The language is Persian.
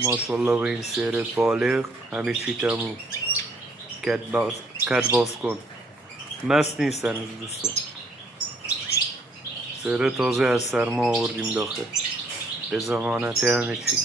ماشاءالله به این سیر بالغ همه چی تموم. کت باز کن. مست نیستن از دوستان. سیر تازه از سرما آوردیم داخل به ضمانت همه چی.